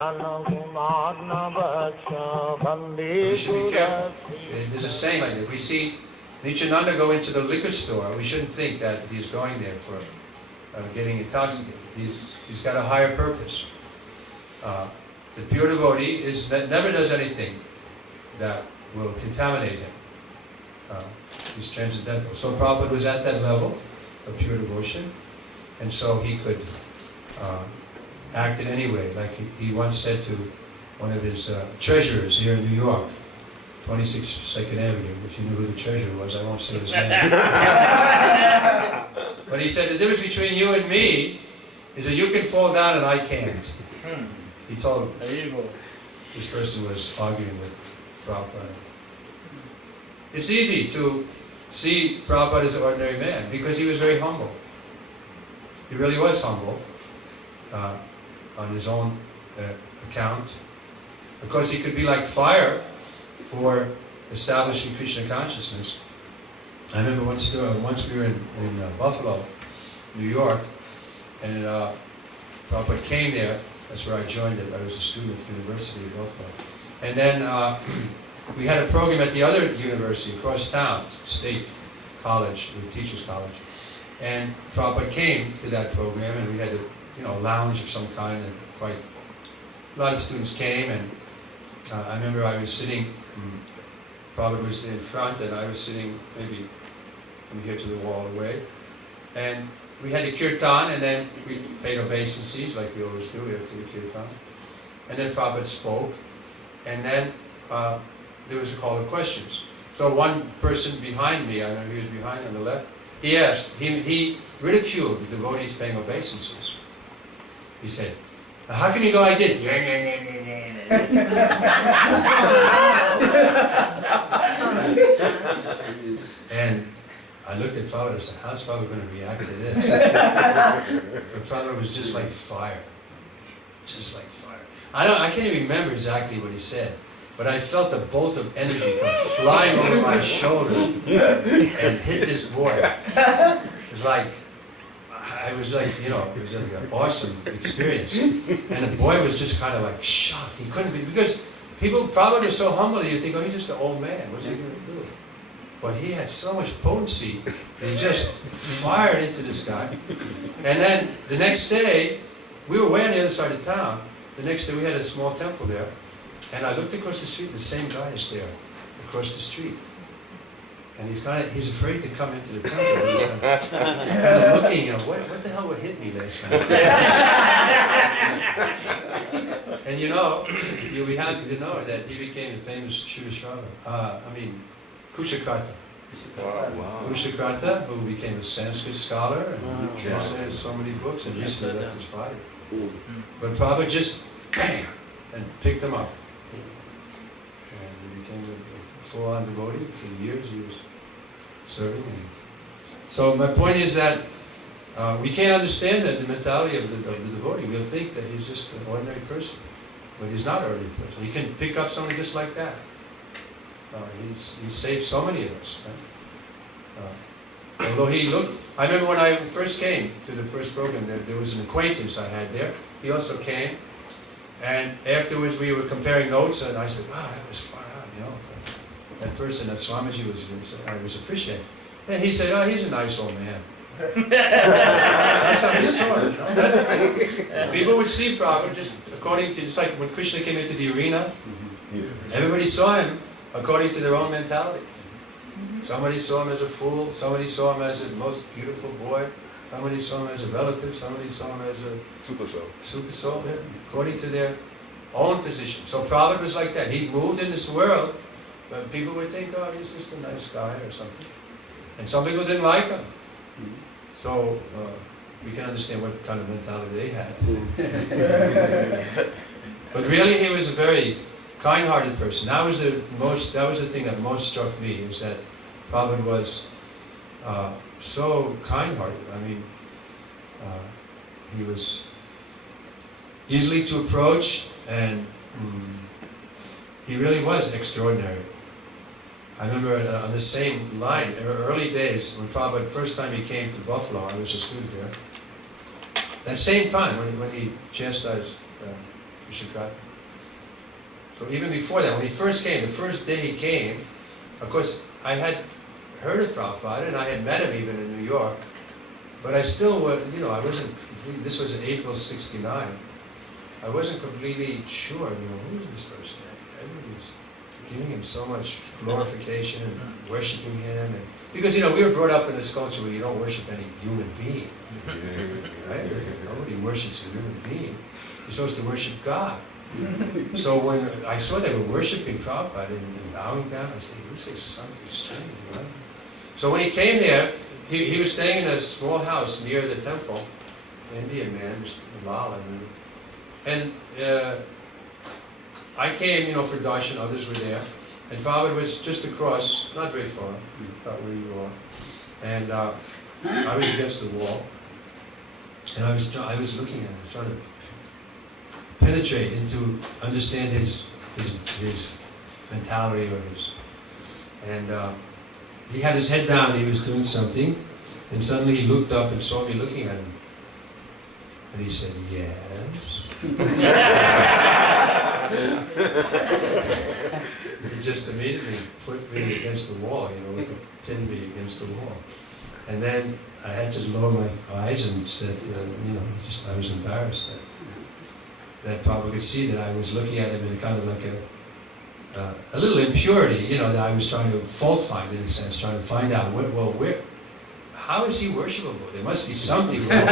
There's a saying like that. We see Nityananda go into the liquor store. We shouldn't think that he's going there for getting intoxicated. He's got a higher purpose. The pure devotee never does anything that will contaminate him. He's transcendental. So Prabhupada was at that level of pure devotion, and so he could act in any way. Like he once said to one of his treasurers here in New York, 26 2nd Avenue, if you knew who the treasurer was, I won't say his name. But he said, the difference between you and me is that you can fall down and I can't. He told him. This person was arguing with Prabhupada. It's easy to see Prabhupada as an ordinary man because he was very humble. He really was humble on his own account. Of course, he could be like fire for establishing Krishna consciousness. I remember once we were in Buffalo, New York, and Prabhupada came there. That's where I joined it. I was a student at the University of Buffalo. And then we had a program at the other university across town, State College, the Teachers College. And Prabhupada came to that program, and we had a lounge of some kind, and a lot of students came. And I remember I was sitting. Prabhupada was in front, and I was sitting maybe from here to the wall away. And we had a kirtan, and then we paid obeisances like we always do after the kirtan. And then Prabhupada spoke, and then there was a call of questions. So one person behind me, I remember he was behind on the left, he asked, he ridiculed the devotees paying obeisances. He said, how can you go like this? And I looked at Prabhupada and said, how's Prabhupada going to react to this? But Prabhupada was just like fire. Just like fire. I can't even remember exactly what he said, but I felt a bolt of energy come flying over my shoulder and hit this boy. It was like, it was like an awesome experience. And the boy was just kind of like shocked. He couldn't be, because Prabhupada was so humble, you think, oh, he's just an old man. What's he going to do? But he had so much potency, he just fired into this guy. And then the next day, we were way on the other side of town. The next day we had a small temple there. And I looked across the street, the same guy is there, across the street. And he's afraid to come into the temple. He's kind of looking, what the hell would hit me last night? And you'll be happy to know that he became the famous Kushakarta. Wow. Kushakarta, who became a Sanskrit scholar and translated so many books and recently left his body. But Prabhupada just, bam, and picked him up. And he became a full-on devotee. For years he was serving. So my point is that we can't understand the mentality of the devotee. We'll think that he's just an ordinary person. But he's not an ordinary person. He can pick up someone just like that. He's saved so many of us. Right? Although he looked, I remember when I first came to the first program, there was an acquaintance I had there. He also came, and afterwards we were comparing notes, and I said, wow, that was far out, that person, that Swamiji I was appreciating. And he said, oh, he's a nice old man. That's how he saw it. People would see Prabhupada just like when Krishna came into the arena, everybody saw him according to their own mentality. Somebody saw him as a fool, somebody saw him as the most beautiful boy, somebody saw him as a relative, somebody saw him as a super soul, according to their own position. So Prabhupada was like that. He moved in this world, but people would think, oh, he's just a nice guy or something. And some people didn't like him. So we can understand what kind of mentality they had. But really he was a very kind-hearted person. That was the thing that most struck me, is that Prabhupada was so kind-hearted. I mean, he was easily to approach, and he really was extraordinary. I remember on the same line, in the early days, when Prabhupada, first time he came to Buffalo, I was a student there. That same time, when he chastised You should grab him. So even before that, when he first came, the first day he came, of course, I had heard of Prabhupada, and I had met him even in New York, but I still, I wasn't completely, this was in April '69, I wasn't completely sure, who is this person? Everybody's giving him so much glorification and worshiping him, and because, we were brought up in this culture where you don't worship any human being, right? Nobody worships a human being. You're supposed to worship God. So when I saw they were worshiping Prabhupada and bowing down, I said, this is something strange, So when he came there, he was staying in a small house near the temple, Indian man, just Lala. And I came, for darshan, others were there. And Prabhupada was just across, not very far, about where you are. And I was against the wall. And I was looking at him, trying to penetrate into, understand his mentality or his, and he had his head down, he was doing something, and suddenly he looked up and saw me looking at him. And he said, yes. He just immediately put me against the wall, pinned me against the wall. And then I had to lower my eyes and said, I was embarrassed that Prabhupada could see that I was looking at him in kind of like a little impurity, that I was trying to fault find in a sense, trying to find out, how is he worshipable? There must be something wrong.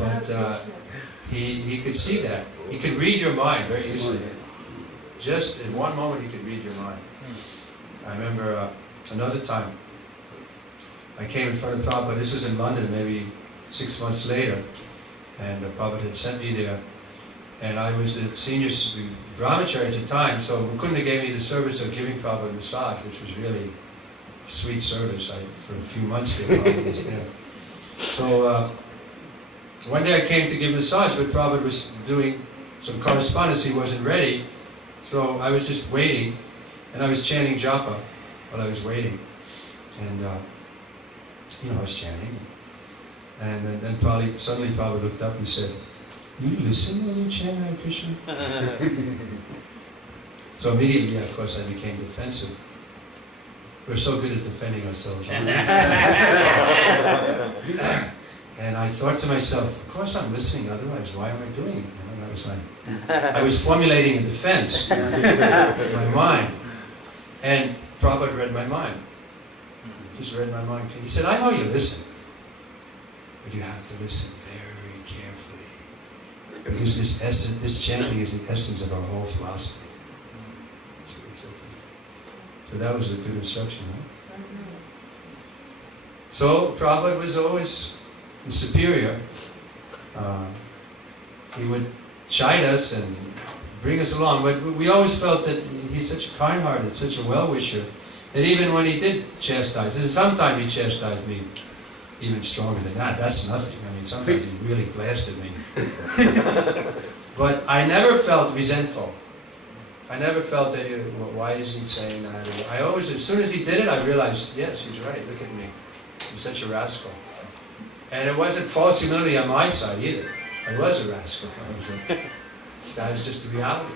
But he could see that. He could read your mind very easily. Just in one moment he could read your mind. I remember another time, I came in front of Prabhupada, this was in London, maybe 6 months later, and Prabhupada had sent me there, and I was a senior brahmachari at the time, so Mukunda gave me the service of giving Prabhupada a massage, which was really a sweet service. For a few months there, Prabhupada was there. So one day I came to give a massage, but Prabhupada was doing some correspondence, he wasn't ready, so I was just waiting, and I was chanting japa while I was waiting, and I was chanting. And then suddenly Prabhupada looked up and said, you listen when you chant Hare Krishna? So immediately, of course, I became defensive. We're so good at defending ourselves. And I thought to myself, of course I'm listening, otherwise why am I doing it? I was formulating a defense in my mind. And Prabhupada read my mind. Just read my mind. He said, I know you listen. But you have to listen very carefully, because this chanting is the essence of our whole philosophy. That's what he said to me. So that was a good instruction, huh? So Prabhupada was always the superior. He would chide us and bring us along, but we always felt that he's such a kind-hearted, such a well-wisher, that even when he did chastise, and sometimes he chastised me even stronger than that. That's nothing. I mean, sometimes he really blasted me. But I never felt resentful. I never felt that, why is he saying that? I always, as soon as he did it, I realized, yes, he's right. Look at me. I'm such a rascal. And it wasn't false humility on my side either. I was a rascal. That was just the reality.